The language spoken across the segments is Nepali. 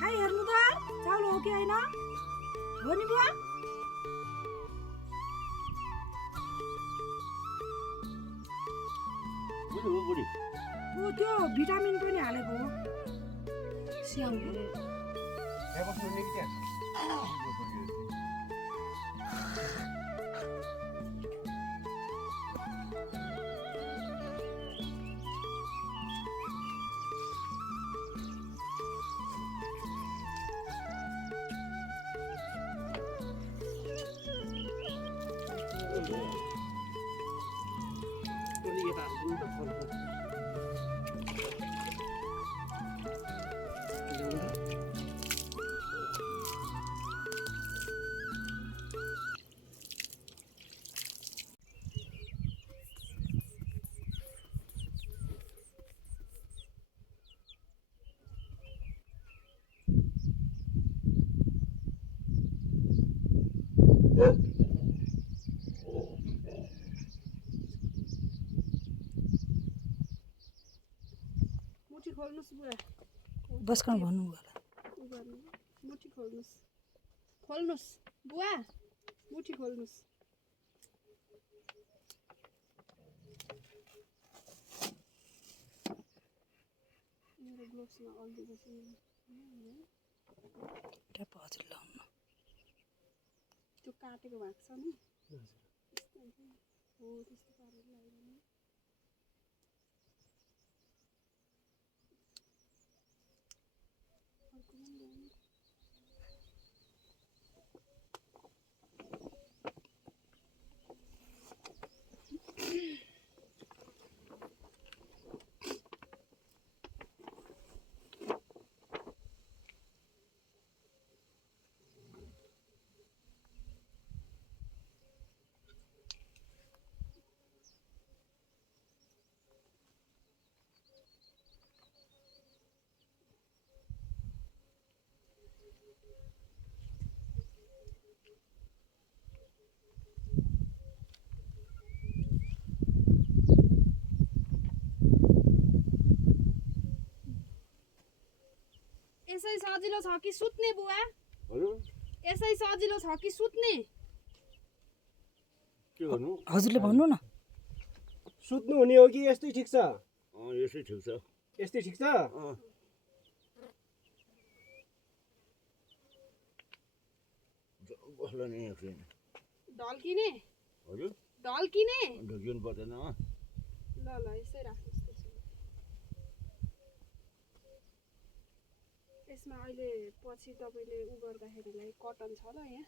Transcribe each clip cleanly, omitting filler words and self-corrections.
खाइ हेर्नु त चाउलो हो कि होइन हो नि बुवा ऊ त्यो भिटामिन पनि हालेको हो स्याउको मुठी खोल्नुस् बुवा बस्कन भन्नु होला मुठी खोल्नुस् खोल्नुस् बुवा मुठी खोल्नुस् मेरो ग्लोभ्समा अल्झिएपछि ट्याप हजुर लाउनु त्यो काटेको भएको छ नि हो त्यस्तो पारेर लगाइदिनु अर्को पनि ल्याउनु यसै सजिलो छ कि सुत्ने बुवा यसै सजिलो छ कि सुत्ने के गर्नु हजुरले भन्नु न सुत्नु हुने हो कि यस्तै ठिक छ यसै ठिक छ यस्तै ठिक छ बस्ला नि एकछिन ढल्किने हजुर ढल्किने ढुकिनु पर्दैन ल ल यसै राख्नुहोस् यसमा अहिले पछि तपाईँले उ गर्दाखेरिलाई कटन छ ल यहाँ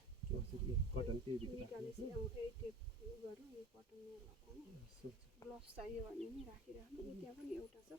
कटन त्यही निकालेपछि यही टेप उ गर्नु यो कटन यहाँ लगाउनु ग्लोभ्स चाहियो भने नि राखिराख्नु त्यहाँ पनि एउटा छ